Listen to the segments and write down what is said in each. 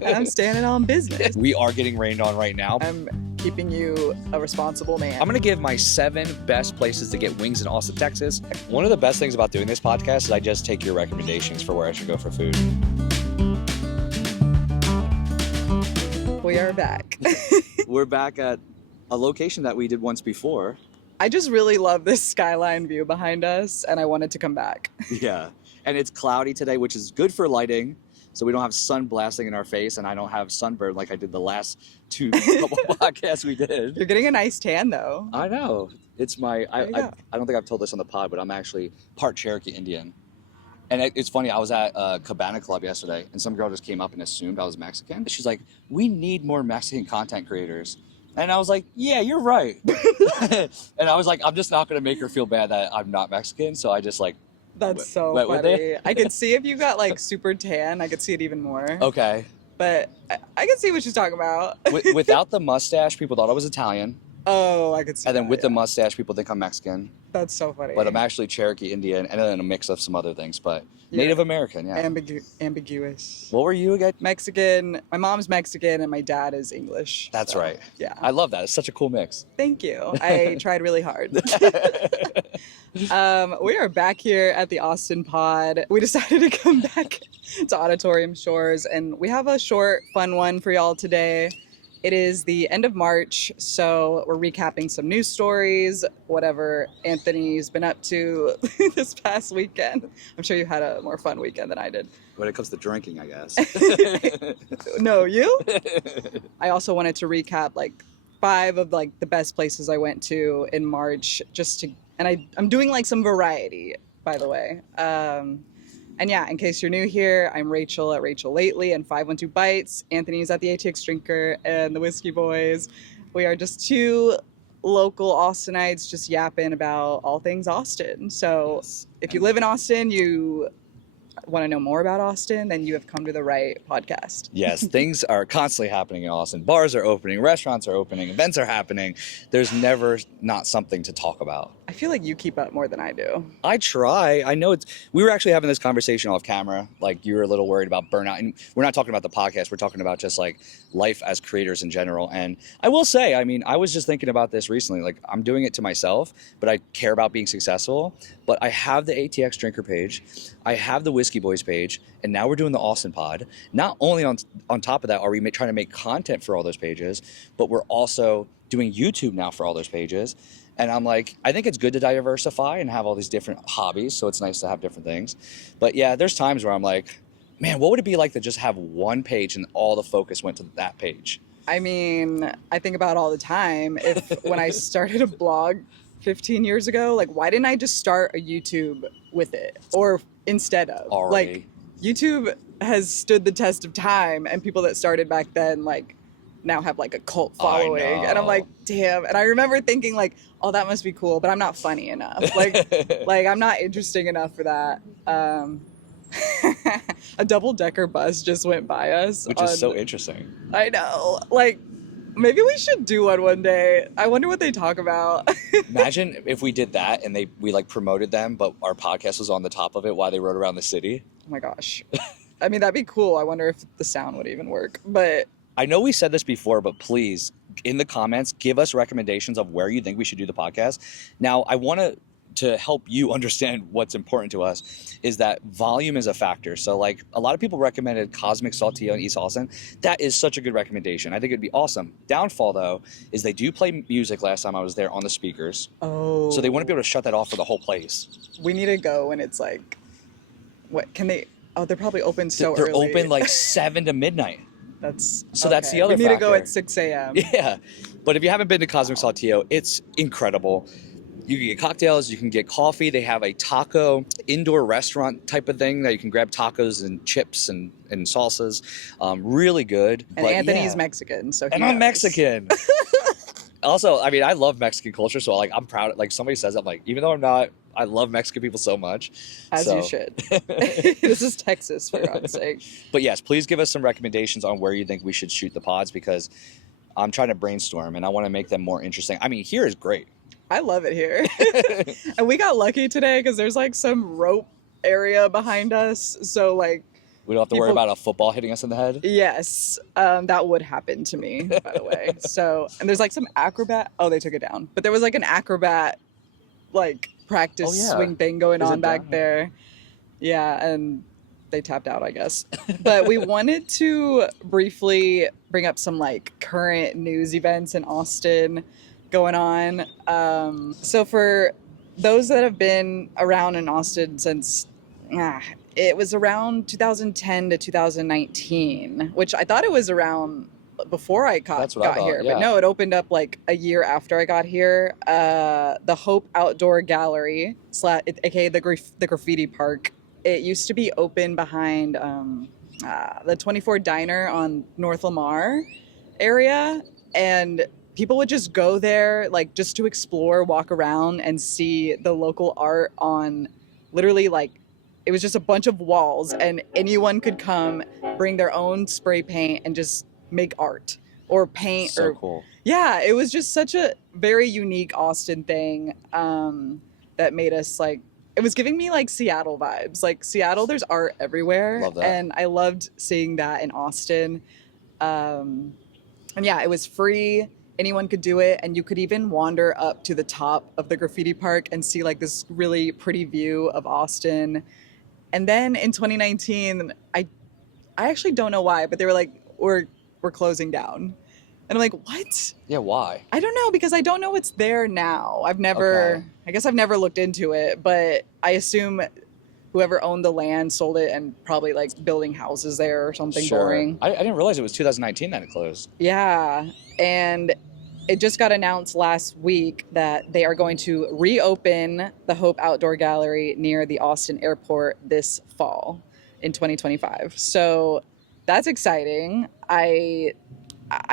And I'm standing on business. We are getting rained on right now. I'm keeping you a responsible man. I'm going to give my 7 best places to get wings in Austin, Texas. One of the best things about doing this podcast is I just take your recommendations for where I should go for food. We are back. We're back at a location that we did once before. I just really love this skyline view behind us, and I wanted to come back. Yeah. And it's cloudy today, which is good for lighting. So we don't have sun blasting in our face, and I don't have sunburn like I did the last 2 couple podcasts we did. You're getting a nice tan, though. I know. It's my, I don't think I've told this on the pod, but I'm actually part Cherokee Indian. And it's funny, I was at a Cabana Club yesterday, and some girl just came up and assumed I was Mexican. She's like, we need more Mexican content creators. And I was like, yeah, you're right. And I was like, I'm just not going to make her feel bad that I'm not Mexican. So I just like, That's so funny. I could see if you got like super tan, I could see it even more. Okay. But I can see what she's talking about. Without the mustache, people thought I was Italian. Oh, I could see And then that, with the mustache, people think I'm Mexican. That's so funny. But I'm actually Cherokee Indian, and then a mix of some other things. But Native American, yeah. Ambiguous. What were you again? Mexican. My mom's Mexican and my dad is English. That's so, right. Yeah. I love that. It's such a cool mix. Thank you. I tried really hard. We are back here at the Austin Pod. We decided to come back to Auditorium Shores, and we have a short, fun one for y'all today. It is the end of March, so we're recapping some news stories, whatever Anthony's been up to this past weekend. I'm sure you had a more fun weekend than I did. When it comes to drinking, I guess. No, you? I also wanted to recap like 5 of like the best places I went to in March, and I'm doing like some variety, by the way. And yeah, in case you're new here, I'm Rachel at Rachel Lately and 512 Bites. Anthony's at the ATX Drinker and the Whiskey Boys. We are just 2 local Austinites just yapping about all things Austin. So if you live in Austin, you want to know more about Austin, then you have come to the right podcast. Yes, things are constantly happening in Austin. Bars are opening, restaurants are opening, events are happening. There's never not something to talk about. I feel like you keep up more than I do. I try. I know we were actually having this conversation off camera. Like you were a little worried about burnout. And we're not talking about the podcast. We're talking about just like life as creators in general. And I will say, I mean, I was just thinking about this recently. Like I'm doing it to myself, but I care about being successful. But I have the ATX Drinker page. I have the Whiskey Boys page. And now we're doing the Austin Pod. Not only on top of that are we trying to make content for all those pages, but we're also doing YouTube now for all those pages. And I'm like, I think it's good to diversify and have all these different hobbies. So it's nice to have different things. But yeah, there's times where I'm like, man, what would it be like to just have one page and all the focus went to that page? I mean, I think about all the time. When I started a blog 15 years ago, like, why didn't I just start a YouTube with it? Or instead of. Already. Like, YouTube has stood the test of time, and people that started back then, like, now have like a cult following. And I'm like, damn. And I remember thinking like, oh, that must be cool, but I'm not funny enough. Like I'm not interesting enough for that. A double-decker bus just went by us. Which is so interesting. I know. Like, maybe we should do one day. I wonder what they talk about. Imagine if we did that and we like promoted them, but our podcast was on the top of it while they rode around the city. Oh my gosh. I mean, that'd be cool. I wonder if the sound would even work. But I know we said this before, but please, in the comments, give us recommendations of where you think we should do the podcast. Now, I want to help you understand what's important to us is that volume is a factor. So, like, a lot of people recommended Cosmic Saltillo in East Austin. That is such a good recommendation. I think it'd be awesome. Downfall, though, is they do play music last time I was there on the speakers. Oh. So they wouldn't be able to shut that off for the whole place. We need to go when it's like, what, can they, oh, they're probably open so They're early. open like 7 to midnight. That's the other We need to go factor. at 6 a.m. Yeah, but if you haven't been to Cosmic Saltillo, it's incredible. You can get cocktails, you can get coffee. They have a taco indoor restaurant type of thing that you can grab tacos and chips and salsas. Really good. And but Anthony's Mexican, so he and I'm knows. Mexican. Also, I mean, I love Mexican culture, so like I'm proud. Like somebody says, I'm like, even though I'm not, I love Mexican people so much. As you should. This is Texas, for God's sake. But yes, please give us some recommendations on where you think we should shoot the pods, because I'm trying to brainstorm and I want to make them more interesting. I mean, here is great. I love it here. And we got lucky today because there's like some rope area behind us. So like We don't have to worry People- about a football hitting us in the head. Yes, that would happen to me, by the way. So, and there's like some acrobat. Oh, they took it down. But there was like an acrobat, like practice Oh, yeah. swing thing going Is it on back down? there. Yeah, and they tapped out, I guess. But we wanted to briefly bring up some like current news events in Austin going on. So for those that have been around in Austin since it was around 2010 to 2019, which I thought it was around before I That's what I got thought, here. yeah. But no, it opened up like a year after I got here. The Hope Outdoor Gallery, aka the Graffiti Park. It used to be open behind the 24 Diner on North Lamar area, and people would just go there like just to explore, walk around, and see the local art on literally like it was just a bunch of walls, and anyone could come, bring their own spray paint, and just make art or paint. So or cool. Yeah, it was just such a very unique Austin thing that made us like. It was giving me like Seattle vibes. Like Seattle, there's art everywhere, Love that. and I loved seeing that in Austin. And yeah, it was free. Anyone could do it, and you could even wander up to the top of the graffiti park and see like this really pretty view of Austin. And then in 2019, I actually don't know why, but they were like, we're closing down. And I'm like, what? Yeah, why? I don't know, because I don't know what's there now. I guess I've never looked into it, but I assume whoever owned the land sold it and probably like building houses there or something boring. I didn't realize it was 2019 that it closed. Yeah. And it just got announced last week that they are going to reopen the Hope Outdoor Gallery near the Austin airport this fall in 2025. So that's exciting. I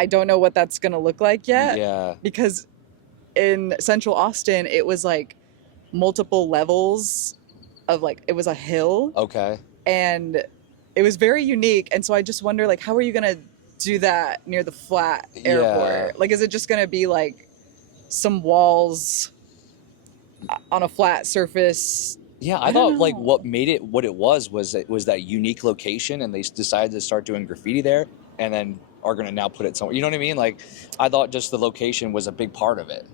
don't know what that's going to look like yet. Yeah. Because in central Austin, it was like multiple levels of like, it was a hill. Okay. And it was very unique. And so I just wonder, like, how are you going to do that near the flat airport? Yeah. Like, is it just going to be like some walls on a flat surface? Yeah, I I don't thought like know. what made it what it was that unique location, and they decided to start doing graffiti there, and then are going to now put it somewhere. You know what I mean? Like, I thought just the location was a big part of it.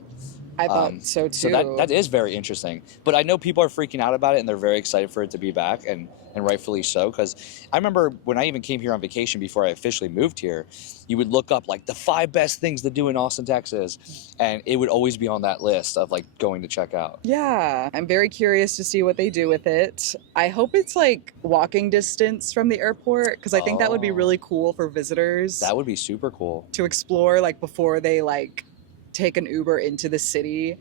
I thought so too. So that is very interesting. But I know people are freaking out about it, and they're very excited for it to be back, and rightfully so. Because I remember when I even came here on vacation before I officially moved here, you would look up like the 5 best things to do in Austin, Texas, and it would always be on that list of like going to check out. Yeah, I'm very curious to see what they do with it. I hope it's like walking distance from the airport, because I think that would be Oh. really cool for visitors That would be super cool. to explore, like before they like take an Uber into the city.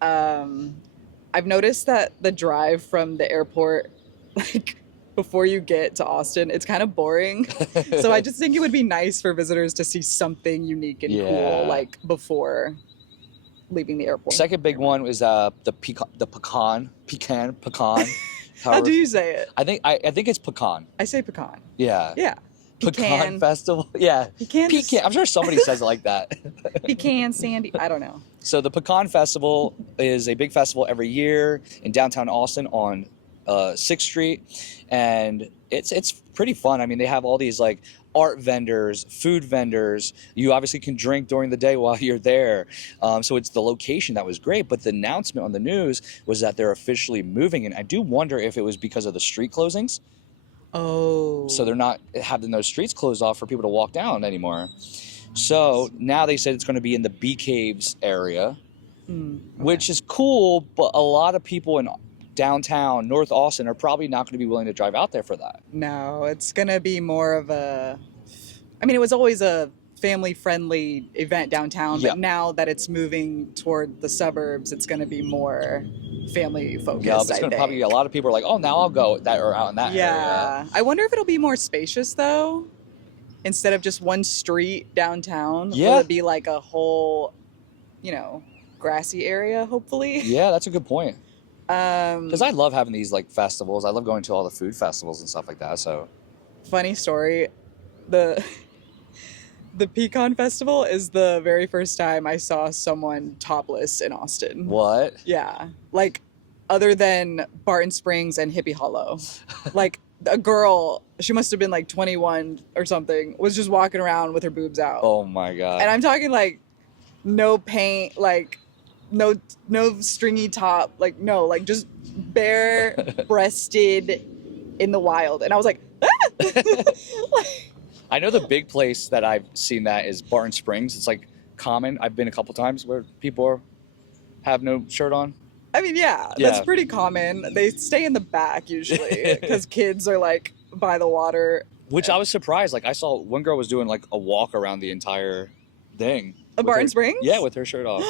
I've noticed that the drive from the airport, like before you get to Austin, it's kind of boring. So I just think it would be nice for visitors to see something unique and Yeah. cool, like before leaving the airport. Second big one is the pecan. How do you say it? I think it's pecan. I say pecan. Yeah. Yeah. Pecan festival. Yeah. Pecan. Pecan. I'm sure somebody says it like that. Pecan, Sandy. I don't know. So the Pecan Festival is a big festival every year in downtown Austin on 6th Street, and it's pretty fun. I mean, they have all these like art vendors, food vendors. You obviously can drink during the day while you're there. So it's the location that was great, but the announcement on the news was that they're officially moving, and I do wonder if it was because of the street closings. Oh. So they're not having those streets closed off for people to walk down anymore. So now they said it's going to be in the Bee Caves area, which is cool, but a lot of people in downtown North Austin are probably not going to be willing to drive out there for that. No, it's going to be more of a... I mean, it was always a family-friendly event downtown, Yeah. but now that it's moving toward the suburbs, it's going to be more family-focused, Yeah, it's going to probably be a lot of people are like, oh, now I'll go that or out in that area. Yeah. I wonder if it'll be more spacious, though, instead of just one street downtown. Yeah. Will it be like a whole, grassy area, hopefully? Yeah, that's a good point. Um, Because I love having these like festivals. I love going to all the food festivals and stuff like that. So funny story, the Pecan Festival is the very first time I saw someone topless in Austin. what? Yeah, like other than Barton Springs and Hippie Hollow, like a girl, she must have been like 21 or something, was just walking around with her boobs out. Oh my God. And I'm talking like no paint, like no stringy top, like no, like just bare breasted in the wild. And I was like, ah! I know the big place that I've seen that is Barton Springs. It's like common. I've been a couple times where people have no shirt on. I mean, yeah, that's pretty common. They stay in the back usually because kids are like by the water. Which I was surprised. Like I saw one girl was doing like a walk around the entire thing. A Barton Springs? Yeah, with her shirt off.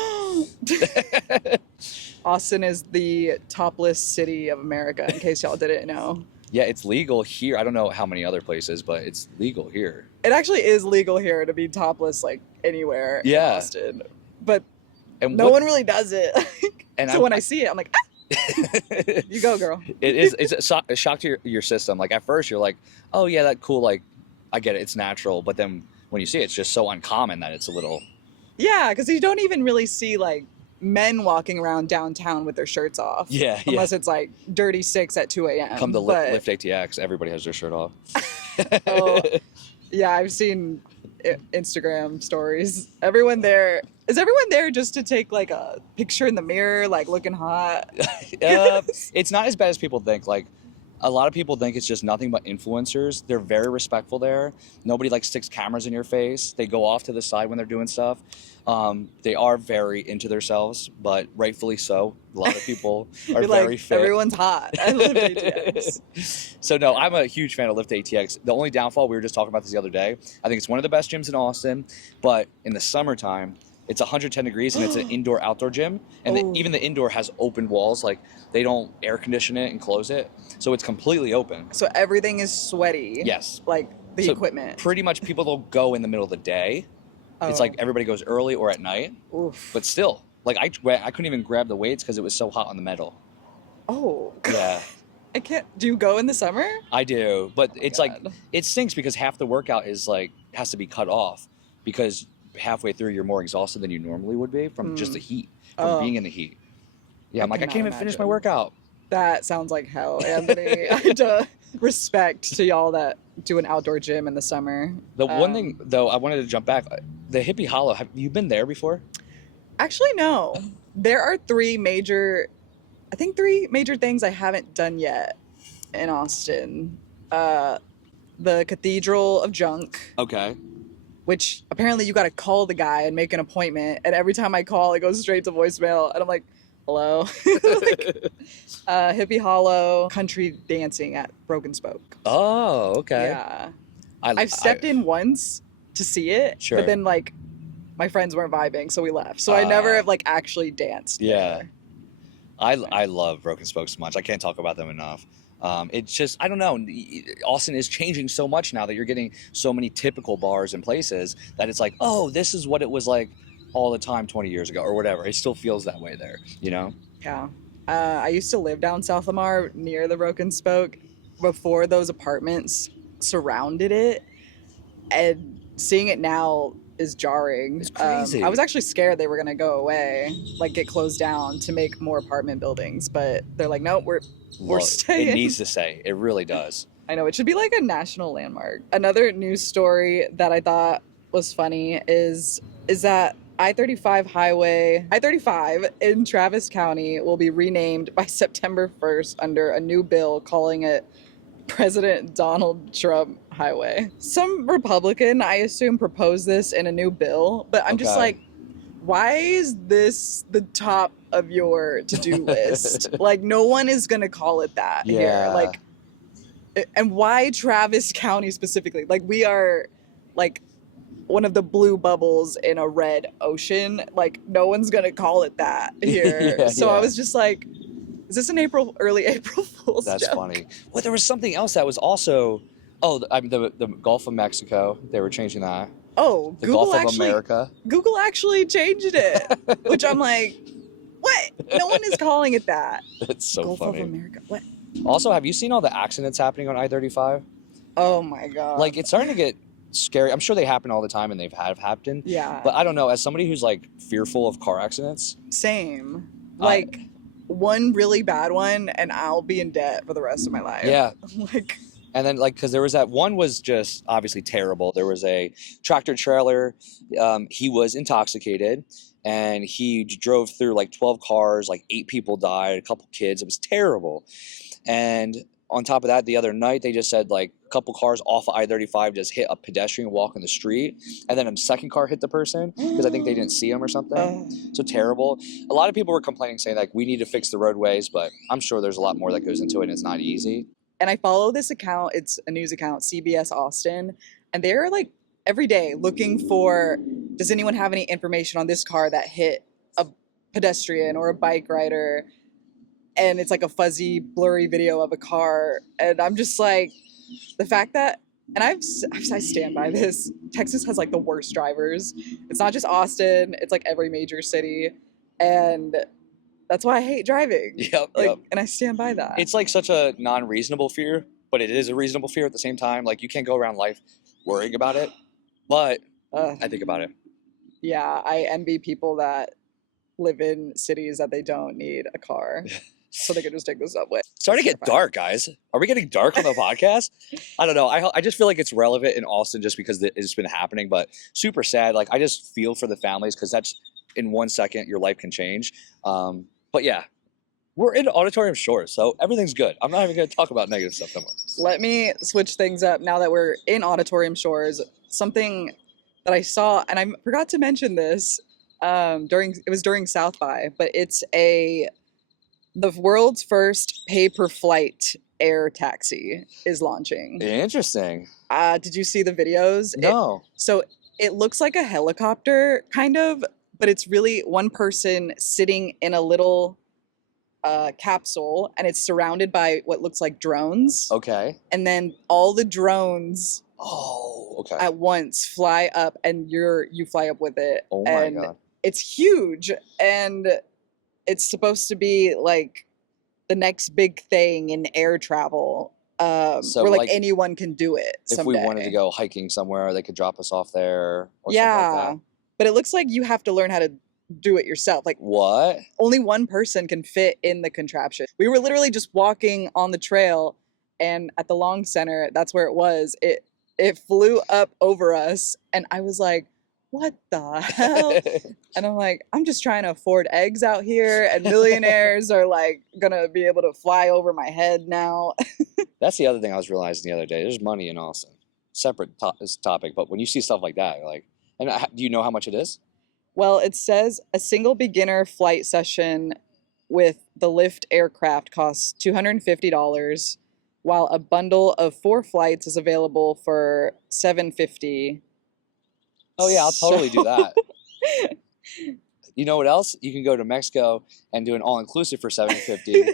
Austin is the topless city of America, in case y'all didn't know. Yeah, it's legal here. I don't know how many other places, but it's legal here. It actually is legal here to be topless like anyway in Austin. But no one really does it. And so when I see it, I'm like, ah! You go, girl. It's a shock to your system. Like at first you're like, oh yeah, that cool, like I get it, it's natural. But then when you see it, it's just so uncommon that it's a little. Yeah, because you don't even really see like men walking around downtown with their shirts off. Yeah. Unless it's like Dirty Six at 2 a.m. Come to Lift ATX, everybody has their shirt off. Oh, yeah, I've seen Instagram stories. Everyone there. Is everyone there just to take like a picture in the mirror, like looking hot? It's not as bad as people think. Like a lot of people think it's just nothing but influencers. They're very respectful there. Nobody like sticks cameras in your face. They go off to the side when they're doing stuff. They are very into themselves, but rightfully so. A lot of people are very fit. Everyone's hot. I love ATX. So no, I'm a huge fan of Lift ATX. The only downfall, we were just talking about this the other day, I think it's one of the best gyms in Austin, but in the summertime, it's 110 degrees and it's an indoor-outdoor gym. And even the indoor has open walls. Like they don't air condition it and close it. So it's completely open. So everything is sweaty. Yes. Like the equipment. Pretty much people don't go in the middle of the day. It's like everybody goes early or at night. Oof. But still, like I couldn't even grab the weights because it was so hot on the metal. Oh. Yeah. I can't. Do you go in the summer? I do. But it's like, it stinks because half the workout is like, has to be cut off because halfway through you're more exhausted than you normally would be from just the heat, from being in the heat. Yeah, I'm like, I can't even finish my workout. That sounds like hell, Anthony. I had to respect to y'all that do an outdoor gym in the summer. The one thing, though, I wanted to jump back. The Hippie Hollow, have you been there before? Actually, no. There are three major things I haven't done yet in Austin. The Cathedral of Junk. Okay. Which apparently you got to call the guy and make an appointment. And every time I call, it goes straight to voicemail. And I'm like, hello? Hippie Hollow, country dancing at Broken Spoke. Oh, okay. Yeah. I've stepped in once to see it. Sure. But then, like, my friends weren't vibing, so we left. So I never have, like, actually danced there. I love Broken Spoke so much. I can't talk about them enough. It's just, I don't know, Austin is changing so much now that you're getting so many typical bars and places that it's like, oh, this is what it was like all the time 20 years ago or whatever. It still feels that way there, you know? Yeah. I used to live down South Lamar near the Broken Spoke before those apartments surrounded it. And seeing it now is jarring. It's crazy. I was actually scared they were going to go away, like get closed down to make more apartment buildings. But they're like, nope, we're staying. It needs to stay. It really does. I know. It should be like a national landmark. Another news story that I thought was funny is that I-35 in Travis County will be renamed by September 1st under a new bill calling it President Donald Trump Highway. Some Republican, I assume, proposed this in a new bill, but I'm just like, why is this the top of your to-do list? Like, no one is going to call it that here. Like, and why Travis County specifically? Like, we are, like, one of the blue bubbles in a red ocean. Like, no one's going to call it that here. I was just like, is this an early April Fool's That's joke? funny. Well, there was something else that was also, the Gulf of Mexico. They were changing that. Oh, the Gulf of America. Google actually changed it, which I'm like, what? No one is calling it that. That's so Gulf funny. of America. What? Also, have you seen all the accidents happening on I-35? Oh my God. Like, it's starting to get scary. I'm sure they happen all the time and they've happened. Yeah. But I don't know, as somebody who's like fearful of car accidents. Same. Like, one really bad one and I'll be in debt for the rest of my life. Yeah. Like, And then, like, because there was that one was just obviously terrible. There was a tractor trailer. He was intoxicated and he drove through like 12 cars, like 8 people died, a couple kids. It was terrible. And on top of that, the other night, they just said like a couple cars off of I-35 just hit a pedestrian walking the street. And then a second car hit the person because I think they didn't see him or something. So terrible. A lot of people were complaining, saying like, we need to fix the roadways, but I'm sure there's a lot more that goes into it and it's not easy. And I follow this account. It's a news account, CBS Austin, and they're like every day looking for, does anyone have any information on this car that hit a pedestrian or a bike rider? And it's like a fuzzy, blurry video of a car. And I'm just like, the fact that, and I stand by this, Texas has like the worst drivers. It's not just Austin, it's like every major city. And that's why I hate driving. Yep, like, yep. And I stand by that. It's like such a non-reasonable fear, but it is a reasonable fear at the same time. Like, you can't go around life worrying about it, but I think about it. Yeah, I envy people that live in cities that they don't need a car. So they can just take the subway. It's starting to get dark, guys. Are we getting dark on the podcast? I don't know. I just feel like it's relevant in Austin just because it's been happening, but super sad. Like, I just feel for the families because that's, in 1 second, your life can change. But yeah, we're in Auditorium Shores, so everything's good. I'm not even going to talk about negative stuff no more. Let me switch things up now that we're in Auditorium Shores. Something that I saw, and I forgot to mention this during South by, but it's the world's first pay-per-flight air taxi is launching. Interesting. Did you see the videos? No. So it looks like a helicopter, kind of, but it's really one person sitting in a little capsule, and it's surrounded by what looks like drones. Okay. And then all the drones at once fly up, and you fly up with it. Oh my God. It's huge, and it's supposed to be like the next big thing in air travel. So where like anyone can do it someday. If we wanted to go hiking somewhere, they could drop us off there or something like that. But it looks like you have to learn how to do it yourself. Like, what? Only one person can fit in the contraption. We were literally just walking on the trail, and at the Long Center, that's where it was. It flew up over us, and I was like, what the hell? And I'm like, I'm just trying to afford eggs out here, and millionaires are like gonna be able to fly over my head now. That's the other thing I was realizing the other day. There's money in Austin. Separate topic, but when you see stuff like that, you're like, and do you know how much it is? Well, it says a single beginner flight session with the Lyft aircraft costs $250, while a bundle of 4 flights is available for $750. Oh yeah, I'll totally do that. You know what else? You can go to Mexico and do an all-inclusive for $750.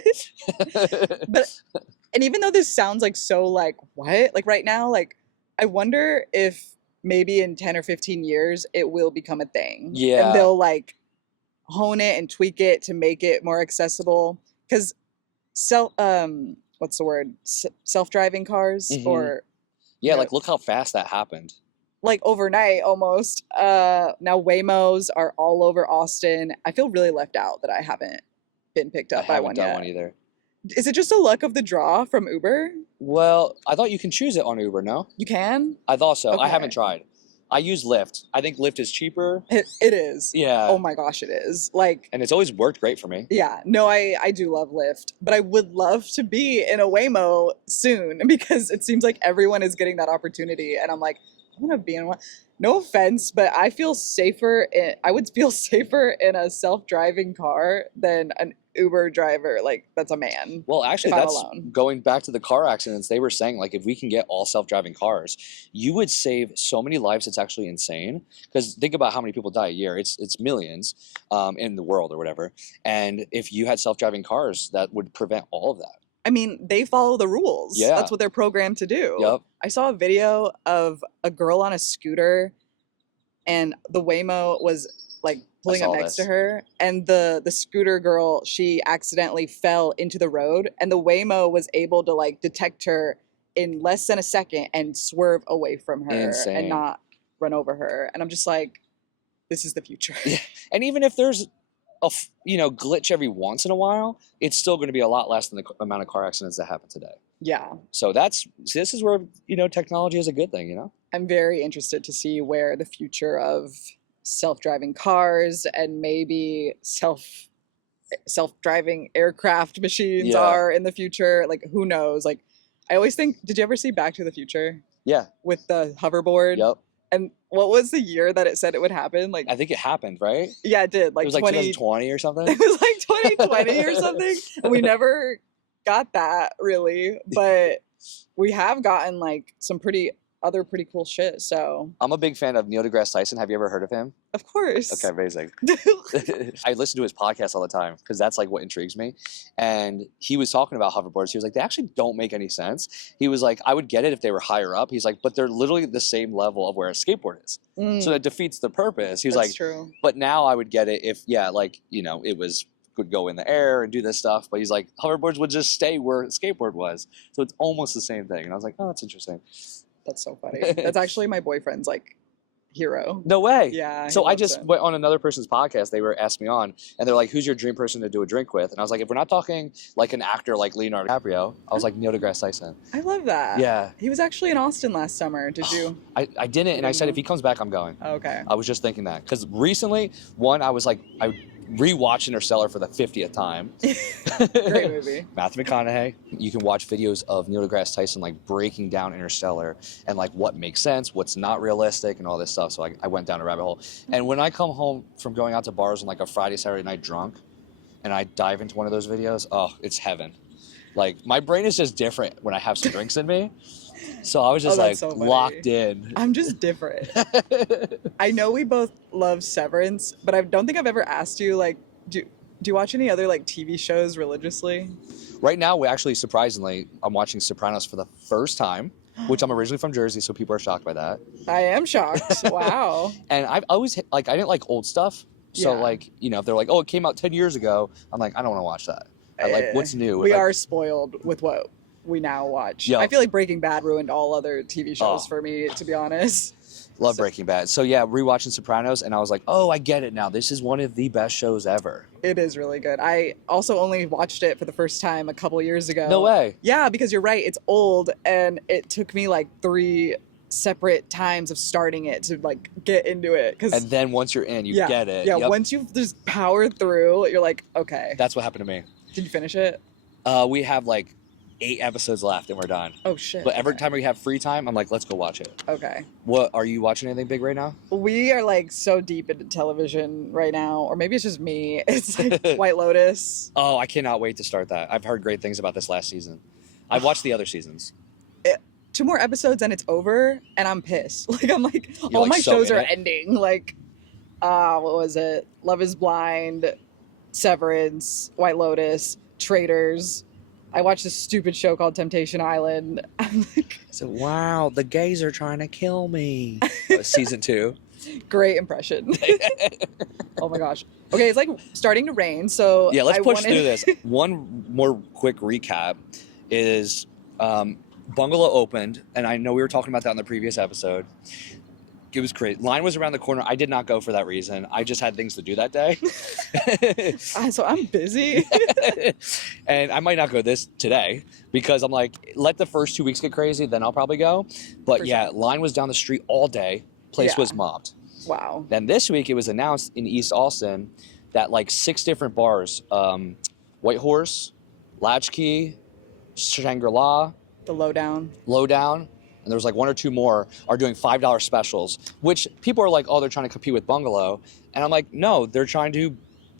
And even though this sounds like so like what? Like right now, like I wonder if maybe in 10 or 15 years it will become a thing. Yeah. And they'll like hone it and tweak it to make it more accessible. Because self-driving cars or like look how fast that happened. Like overnight almost. Now Waymos are all over Austin. I feel really left out that I haven't been picked up by one yet. I haven't done one either. Is it just a luck of the draw from Uber? Well, I thought you can choose it on Uber, no? You can? I thought so. Okay. I haven't tried. I use Lyft. I think Lyft is cheaper. It is. Yeah. Oh my gosh, it is. Like, and it's always worked great for me. Yeah. No, I do love Lyft, but I would love to be in a Waymo soon because it seems like everyone is getting that opportunity, and I'm like, I want to be in one. No offense, but I feel safer. I would feel safer in a self-driving car than an Uber driver. Like, that's a man. Well, actually, that's going back to the car accidents. They were saying, like, if we can get all self-driving cars, you would save so many lives. It's actually insane. Because think about how many people die a year. It's millions in the world or whatever. And if you had self-driving cars, that would prevent all of that. I mean, they follow the rules. Yeah. That's what they're programmed to do. Yep. I saw a video of a girl on a scooter, and the Waymo was like pulling up next to her, and the scooter girl, she accidentally fell into the road, and the Waymo was able to like detect her in less than a second and swerve away from her and not run over her. And I'm just like, this is the future. Yeah. And even if there's a glitch every once in a while, it's still going to be a lot less than the amount of car accidents that happen today. Yeah. So this is where, technology is a good thing, I'm very interested to see where the future of self-driving cars and maybe self-driving aircraft machines Yeah. are in the future. Like, who knows? Like, I always think, did you ever see Back to the Future Yeah. with the hoverboard? Yep. And what was the year that it said it would happen? Like, I think it happened, right? yeah, it did. It Like was like 2020 or something. It was like 2020 or something. And we never got that really, but we have gotten like some pretty cool shit. So I'm a big fan of Neil deGrasse Tyson. Have you ever heard of him? of course. Okay, amazing. I listen to his podcast all the time because that's like what intrigues me. And he was talking about hoverboards. He was like, they actually don't make any sense. He was like, I would get it if they were higher up. He's like, but they're literally the same level of where a skateboard is. So that defeats the purpose. He was That's like, true. but now I would get it if, it could go in the air and do this stuff. But he's like, hoverboards would just stay where a skateboard was. So it's almost the same thing. And I was like, oh, that's interesting. That's so funny. That's actually my boyfriend's like hero. No way. Yeah. So I just him. went on another person's podcast. They were asked me on, and they're like, "Who's your dream person to do a drink with?" And I was like, "If we're not talking like an actor like Leonardo DiCaprio, I was like Neil deGrasse Tyson." I love that. Yeah. He was actually in Austin last summer. Did you? I didn't, and I said if he comes back, I'm going. Okay. I was just thinking that because recently, I was like, I rewatched Interstellar for the 50th time. Great movie. Matthew McConaughey. You can watch videos of Neil deGrasse Tyson like breaking down Interstellar and like what makes sense, what's not realistic, and all this stuff. So I went down a rabbit hole. And when I come home from going out to bars on like a Friday, Saturday night drunk, and I dive into one of those videos, oh, it's heaven. Like my brain is just different when I have some drinks in me. So I was just like so locked in. I'm just different. I know we both love Severance, but I don't think I've ever asked you like, do you watch any other like TV shows religiously? Right now, surprisingly, I'm watching Sopranos for the first time, which I'm originally from Jersey, so people are shocked by that. I am shocked. Wow. And I've always I didn't like old stuff. So Yeah. like, if they're like, oh, it came out 10 years ago, I'm like, I don't want to watch that. I like what's new. We like, are spoiled with what we now watch. Yeah. I feel like Breaking Bad ruined all other TV shows Oh. for me, to be honest. Love Breaking Bad. So yeah, rewatching Sopranos, and I was like, oh, I get it now. This is one of the best shows ever. It is really good. I also only watched it for the first time a couple years ago. No way. Yeah, because you're right. It's old, and it took me like 3 separate times of starting it to like get into it. And then once you're in, you get it. Yeah, Yep. once you've just powered through, you're like, okay. That's what happened to me. Did you finish it? We have like 8 episodes left, and we're done. Oh shit. But every okay. time we have free time, I'm like, let's go watch it. Okay. What are you watching? Anything big right now? We are like so deep into television right now, or maybe it's just me. It's like White Lotus. Oh, I cannot wait to start that. I've heard great things about this last season. I've watched the other seasons. 2 more episodes and it's over, and I'm pissed. Like I'm like, You're, all like, my so shows in are it? ending. Like, what was it? Love is Blind, Severance, White Lotus, Traitors. I watched this stupid show called Temptation Island. I'm like, So wow, the gays are trying to kill me. Season 2. great impression. Oh my gosh. Okay, it's like starting to rain, so Yeah, let's I push wanted- through this. One more quick recap is Bungalow opened, and I know we were talking about that in the previous episode. It was great. Line was around the corner. I did not go for that reason. I just had things to do that day. So I'm busy. And I might not go today because I'm like, let the first 2 weeks get crazy, then I'll probably go. But For yeah, sure. line was down the street all day. Place Yeah. was mobbed. Wow. Then this week it was announced in East Austin that like 6 different bars, White Horse, Latchkey, Shangri-La, The lowdown. Lowdown, and there was like 1 or 2 more, are doing $5 specials, which people are like, oh, they're trying to compete with Bungalow. And I'm like, no, they're trying to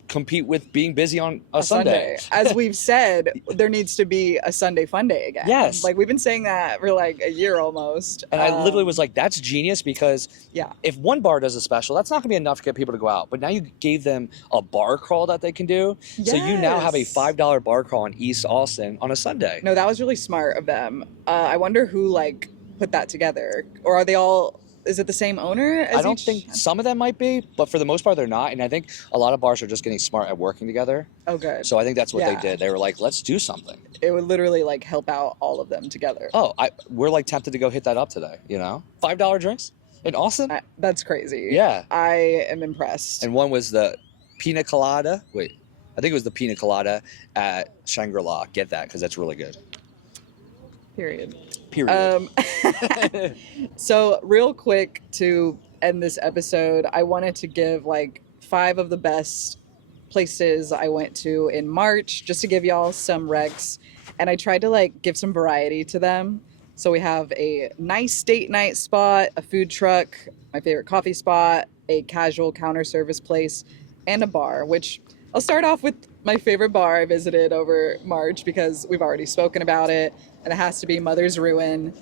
compete with being busy on a Sunday. As we've said, there needs to be a Sunday fun day again. Yes. Like we've been saying that for like a year almost. And I literally was like, that's genius because Yeah. if one bar does a special, that's not going to be enough to get people to go out. But now you gave them a bar crawl that they can do. So you now have a Yes. $5 bar crawl in East Austin on a Sunday. No, that was really smart of them. I wonder who like put that together, or are they all? Is it the same owner? As I don't each? think some of them might be, but for the most part, they're not. And I think a lot of bars are just getting smart at working together. Oh, good. So I think that's what Yeah. they did. They were like, let's do something. It would literally like help out all of them together. Oh, we're like tempted to go hit that up today, $5 drinks in Austin? That's crazy. Yeah. I am impressed. And one was the pina colada. Wait, I think it was the pina colada at Shangri-La. Get that because that's really good. Period. Period. So real quick to end this episode, I wanted to give like 5 of the best places I went to in March, just to give y'all some recs. And I tried to like give some variety to them. So we have a nice date night spot, a food truck, my favorite coffee spot, a casual counter service place, and a bar, which I'll start off with my favorite bar I visited over March because we've already spoken about it, and it has to be Mother's Ruin.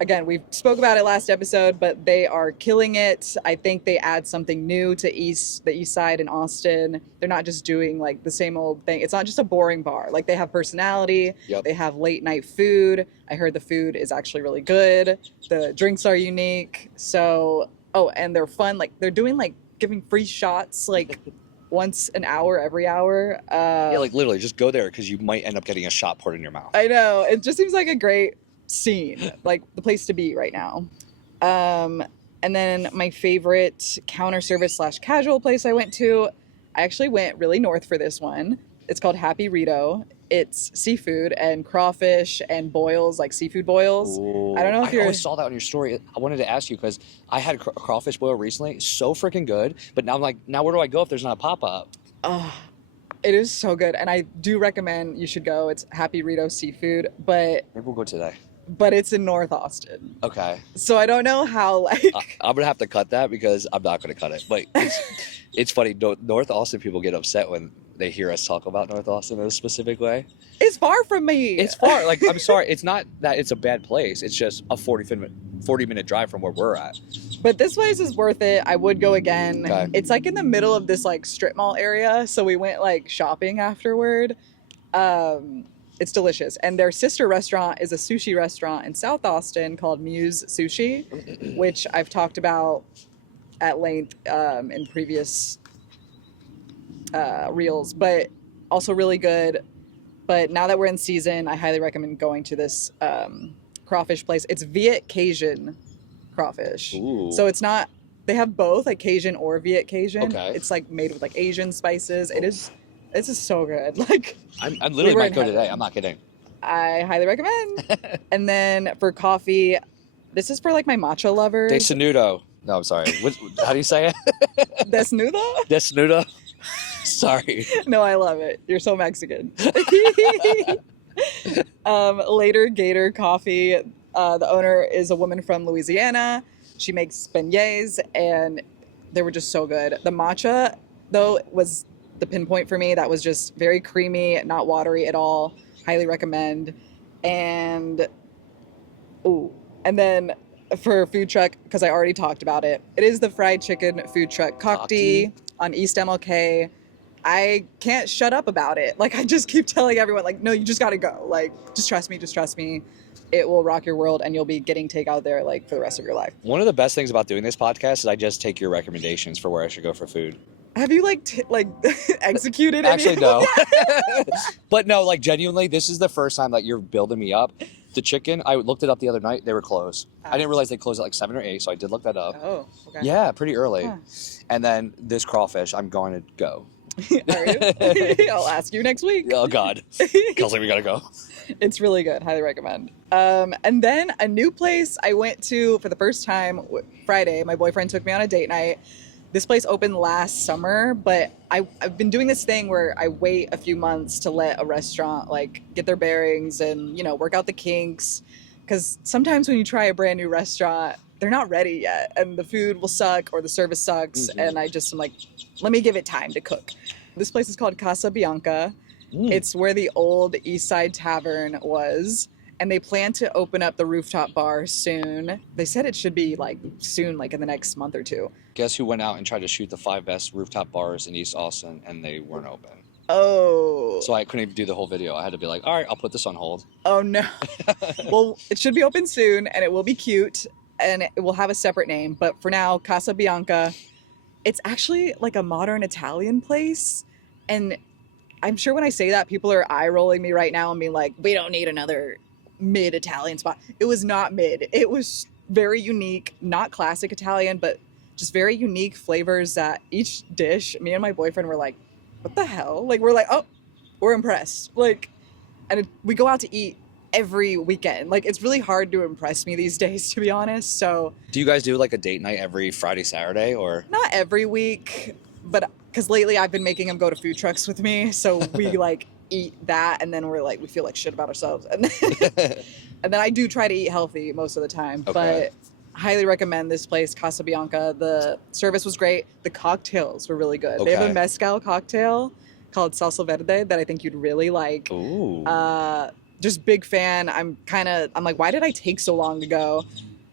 Again, we spoke about it last episode, but they are killing it. I think they add something new to the East Side in Austin. They're not just doing like the same old thing. It's not just a boring bar. Like they have personality. Yep. They have late night food. I heard the food is actually really good. The drinks are unique. So, and they're fun. Like they're doing like giving free shots like once an hour, every hour. Yeah, like literally just go there because you might end up getting a shot poured in your mouth. I know. It just seems like a great scene, like the place to be right now. And then my favorite counter service / casual place I went to, I actually went really north for this one. It's called Happy Rito. It's seafood and crawfish and boils, like seafood boils. Ooh, I don't know if I you're... always saw that on your story. I wanted to ask you because I had a crawfish boil recently. So freaking good. But now I'm like, now where do I go if there's not a pop-up? It is so good. And I do recommend you should go. It's Happy Rito Seafood, but Maybe we'll go today. it's in North Austin. Okay. So I don't know how, like... I'm going to have to cut that because I'm not going to cut it. But it's funny. North Austin people get upset when they hear us talk about North Austin in a specific way. It's far from me. It's far. Like, I'm sorry. It's not that it's a bad place. It's just a 40-minute drive from where we're at. But this place is worth it. I would go again. Okay. It's like in the middle of this like strip mall area. So we went like shopping afterward. It's delicious. And their sister restaurant is a sushi restaurant in South Austin called Muse Sushi, which I've talked about at length in previous reels, but also really good. But now that we're in season, I highly recommend going to this crawfish place. It's Viet Cajun crawfish. Ooh. So it's not, they have both, like Cajun or Viet Cajun. Okay. It's like made with like Asian spices. It's just so good. Like I'm literally were might in go heaven. today. I'm not kidding. I highly recommend. And then for coffee, this is for like my matcha lovers. Desnudo. No, I'm sorry. How do you say it? Desnudo? Desnudo. Sorry. No, I love it. You're so Mexican. Later Gator Coffee. The owner is a woman from Louisiana. She makes beignets, and they were just so good. The matcha, though, was the pinpoint for me. That was just very creamy, not watery at all. Highly recommend. And then for food truck, because I already talked about it, it is the fried chicken food truck Cockty on East MLK. I can't shut up about it. Like, I just keep telling everyone, like, no, you just got to go. Like, just trust me. It will rock your world, and you'll be getting takeout there, like, for the rest of your life. One of the best things about doing this podcast is I just take your recommendations for where I should go for food. Have you, executed Actually, any? no. But no, like, genuinely, this is the first time that you're building me up. The chicken, I looked it up the other night. They were closed. I didn't realize they closed at like 7 or 8, so I did look that up. Oh, okay. Yeah, pretty early. Huh. And then this crawfish, I'm going to go. Are you? I'll ask you next week. Oh, God. Kelsey, we got to go. It's really good. Highly recommend. And then a new place I went to for the first time Friday. My boyfriend took me on a date night. This place opened last summer, but I've been doing this thing where I wait a few months to let a restaurant like get their bearings and, work out the kinks. Because sometimes when you try a brand new restaurant, they're not ready yet, and the food will suck or the service sucks. Mm-hmm. And I just am like, let me give it time to cook. This place is called Casa Bianca. It's where the old East Side Tavern was, and they plan to open up the rooftop bar soon. They said it should be like soon, like in the next month or two. Guess who went out and tried to shoot the 5 best rooftop bars in East Austin, and they weren't open. Oh. So I couldn't even do the whole video. I had to be like, all right, I'll put this on hold. Oh, no. Well, it should be open soon, and it will be cute, and it will have a separate name. But for now, Casa Bianca, it's actually like a modern Italian place. And I'm sure when I say that, people are eye-rolling me right now and being like, we don't need another mid-Italian spot. It was not mid. It was very unique, not classic Italian, but just very unique flavors that each dish, me and my boyfriend were like, what the hell? Like, we're like, oh, we're impressed. Like, and we go out to eat every weekend. Like, it's really hard to impress me these days, to be honest. So Do you guys do like a date night every Friday, Saturday, or? not every week, but because lately I've been making him go to food trucks with me. So we like eat that, and then we're like, we feel like shit about ourselves. And then, and then I do try to eat healthy most of the time. Okay. But highly recommend this place, Casa Bianca. The service was great. The cocktails were really good. They have Okay. a mezcal cocktail called Salsa Verde that I think you'd really like. Ooh. Just big fan. I'm like, why did I take so long to go?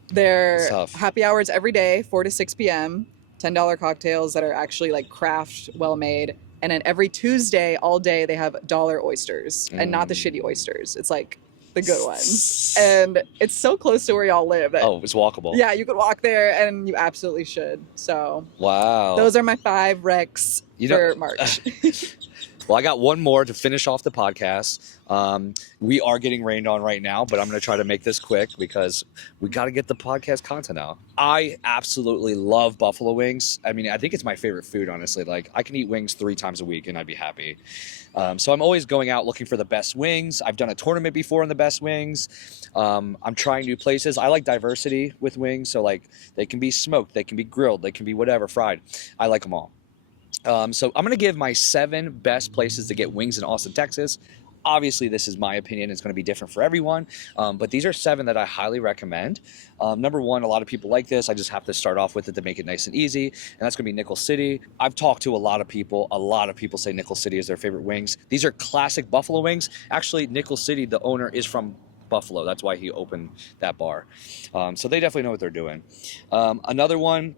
They're Tough. happy hours every day, 4 to 6 p.m. $10 cocktails that are actually like craft, well made. And then every Tuesday, all day, they have dollar oysters and not the shitty oysters. It's like the good ones. And it's so close to where y'all live. That, Oh, it's walkable. yeah, you could walk there, and you absolutely should. So Wow. those are my 5 recs for March. Well, I got one more to finish off the podcast. We are getting rained on right now, but I'm going to try to make this quick because we got to get the podcast content out. I absolutely love buffalo wings. I mean, I think it's my favorite food, honestly. Like, I can eat wings 3 times a week and I'd be happy. So I'm always going out looking for the best wings. I've done a tournament before on the best wings. I'm trying new places. I like diversity with wings. So, like, they can be smoked, they can be grilled, they can be whatever, fried. I like them all. So I'm going to give my 7 best places to get wings in Austin, Texas. Obviously, this is my opinion. It's going to be different for everyone. But these are 7 that I highly recommend. Number 1, a lot of people like this. I just have to start off with it to make it nice and easy. And that's going to be Nickel City. I've talked to a lot of people. A lot of people say Nickel City is their favorite wings. These are classic buffalo wings. Actually, Nickel City, the owner, is from Buffalo. That's why he opened that bar. So they definitely know what they're doing. Another one,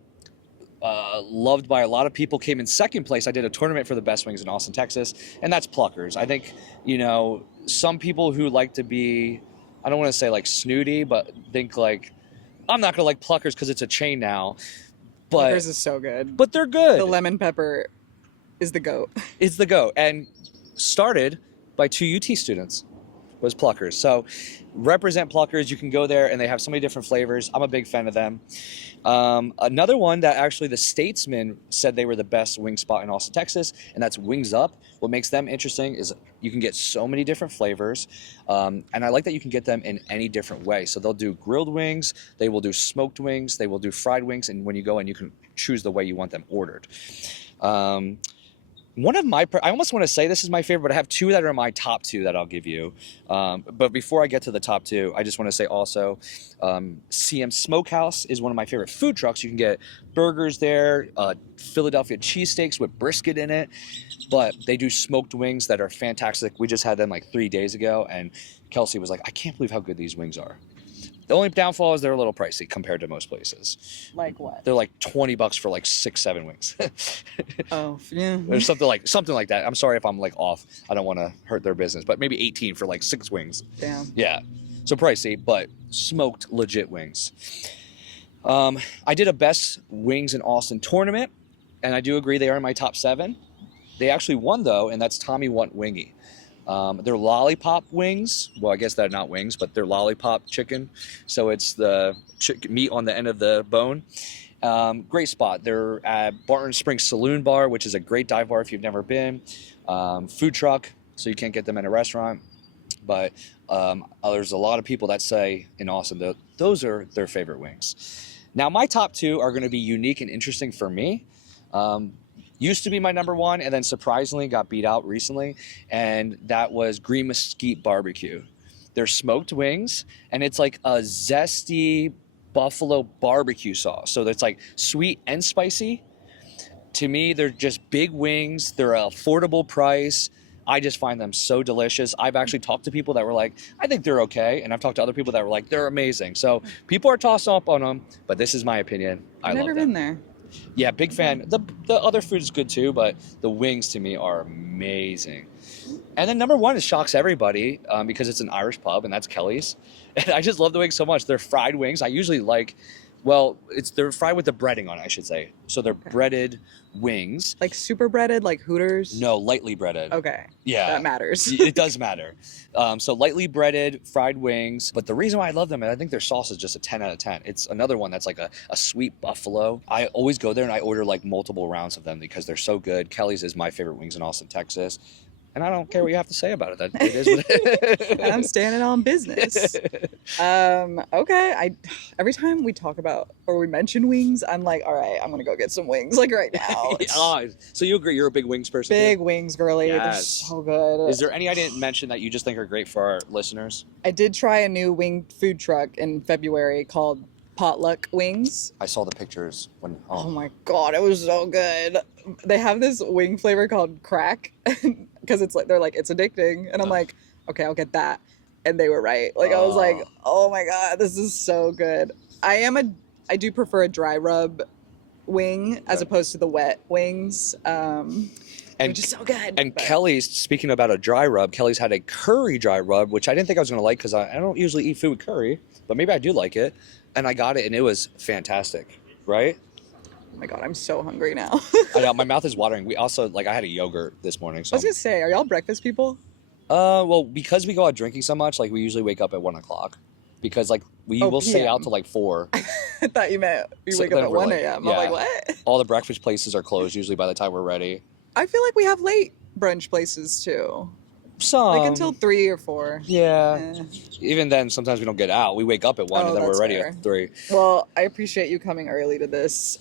loved by a lot of people, came in second place. I did a tournament for the best wings in Austin, Texas, and that's Pluckers. I think, some people who like to be, I don't want to say like snooty, but think like, I'm not going to like Pluckers because it's a chain now. But Pluckers is so good. But they're good. The lemon pepper is the GOAT. It's the GOAT. And started by 2 UT students. Was Pluckers. So represent Pluckers. You can go there and they have so many different flavors. I'm a big fan of them. Another one that actually the Statesman said they were the best wing spot in Austin, Texas, and that's Wings Up. What makes them interesting is you can get so many different flavors. And I like that you can get them in any different way. So they'll do grilled wings, they will do smoked wings, they will do fried wings, and when you go in, you can choose the way you want them ordered. One of my, I almost want to say this is my favorite, but I have 2 that are my top 2 that I'll give you. But before I get to the top 2, I just want to say also, CM Smokehouse is one of my favorite food trucks. You can get burgers there, Philadelphia cheesesteaks with brisket in it, but they do smoked wings that are fantastic. We just had them like 3 days ago, and Kelsey was like, I can't believe how good these wings are. The only downfall is they're a little pricey compared to most places. Like what? They're like $20 for like 6-7 wings. Oh, yeah. Or something like that. I'm sorry if I'm like off. I don't want to hurt their business, but maybe 18 for like 6 wings. Damn. Yeah. So pricey, but smoked legit wings. I did a best wings in Austin tournament, and I do agree they are in my top 7. They actually won though, and that's Tommy Want Wingy. They're lollipop wings. Well, I guess they're not wings, but they're lollipop chicken. So it's the meat on the end of the bone. Great spot. They're at Barton Springs Saloon Bar, which is a great dive bar if you've never been. Food truck, so you can't get them in a restaurant. But there's a lot of people that say in Austin that those are their favorite wings. Now, my top 2 are going to be unique and interesting for me. Used to be my number 1, and then surprisingly got beat out recently, and that was Green Mesquite Barbecue. They're smoked wings, and it's like a zesty buffalo barbecue sauce. So it's like sweet and spicy. To me, they're just big wings. They're an affordable price. I just find them so delicious. I've actually talked to people that were like, I think they're okay, and I've talked to other people that were like, they're amazing. So people are tossed up on them, but this is my opinion. I I've love never them. been there. Yeah, big fan. The other food is good too, but the wings to me are amazing. And then number 1 is shocks everybody because it's an Irish pub, and that's Kelly's. And I just love the wings so much. They're fried wings. I usually like, they're fried with the breading on it, I should say. So they're breaded wings. Like super breaded, like Hooters? No, lightly breaded. Okay. Yeah. That matters. It does matter. So lightly breaded fried wings. But the reason why I love them, and I think their sauce is just a 10 out of 10. It's another one that's like a sweet buffalo. I always go there and I order like multiple rounds of them because they're so good. Kelly's is my favorite wings in Austin, Texas. And I don't care what you have to say about it. That it is what it And I'm standing on business. Okay. Every time we talk about or we mention wings, I'm like, all right, I'm gonna go get some wings like right now. Oh, so you agree? You're a big wings person. Big wings, girly. They're Yes. so good. Is there any I didn't mention that you just think are great for our listeners? I did try a new wing food truck in February called Potluck Wings. I saw the pictures when. Oh my god, it was so good. They have this wing flavor called crack because it's like they're like it's addicting, and I'm like, okay, I'll get that. And they were right. Like I was like, oh my god, this is so good. I do prefer a dry rub wing as opposed to the wet wings. Which is so good. And Kelly's, speaking about a dry rub, Kelly's had a curry dry rub, which I didn't think I was going to like because I don't usually eat food with curry, but maybe I do like it. And I got it, and it was fantastic, right? Oh my god, I'm so hungry now. I know, my mouth is watering. We also, like, I had a yogurt this morning. So I was going to say, are y'all breakfast people? Well, because we go out drinking so much, like, we usually wake up at 1 o'clock. Because, like, we will stay out till, like, 4. I thought you meant you wake up at 1 a.m. I'm like, what? All the breakfast places are closed usually by the time we're ready. I feel like we have late brunch places, too. Some. Like until 3 or 4. Yeah. Even then, sometimes we don't get out. We wake up at 1 and then we're ready at 3. Well, I appreciate you coming early to this.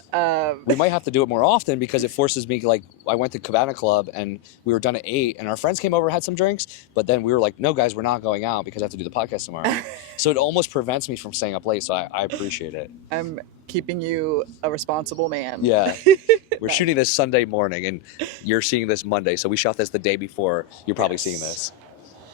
We might have to do it more often because it forces me, like, I went to Cabana Club and we were done at 8 and our friends came over and had some drinks, but then we were like, no, guys, we're not going out because I have to do the podcast tomorrow. So it almost prevents me from staying up late, so I appreciate it. I'm keeping you a responsible man. Yeah. We're shooting this Sunday morning and you're seeing this Monday, so we shot this the day before you're probably seeing this.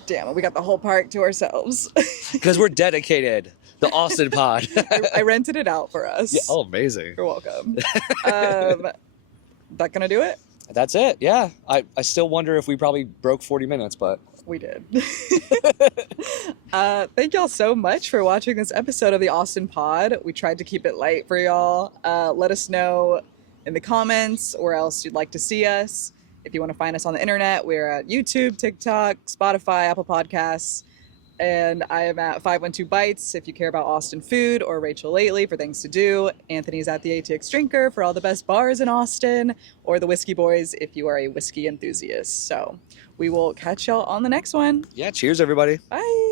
Damn it, we got the whole park to ourselves. Because we're dedicated. The Austin Pod. I rented it out for us. Yeah. Oh, amazing. You're welcome. That gonna do it? That's it, yeah. I still wonder if we probably broke 40 minutes, but... We did. Thank y'all so much for watching this episode of the Austin Pod. We tried to keep it light for y'all. Let us know in the comments where else you'd like to see us. If you want to find us on the internet, we're at YouTube, TikTok, Spotify, Apple Podcasts, and I am at 512 Bites if you care about Austin food, or Rachel Lately for things to do. Anthony's at the ATX Drinker for all the best bars in Austin, or the Whiskey Boys if you are a whiskey enthusiast. So we will catch y'all on the next one. Yeah, cheers, everybody. Bye.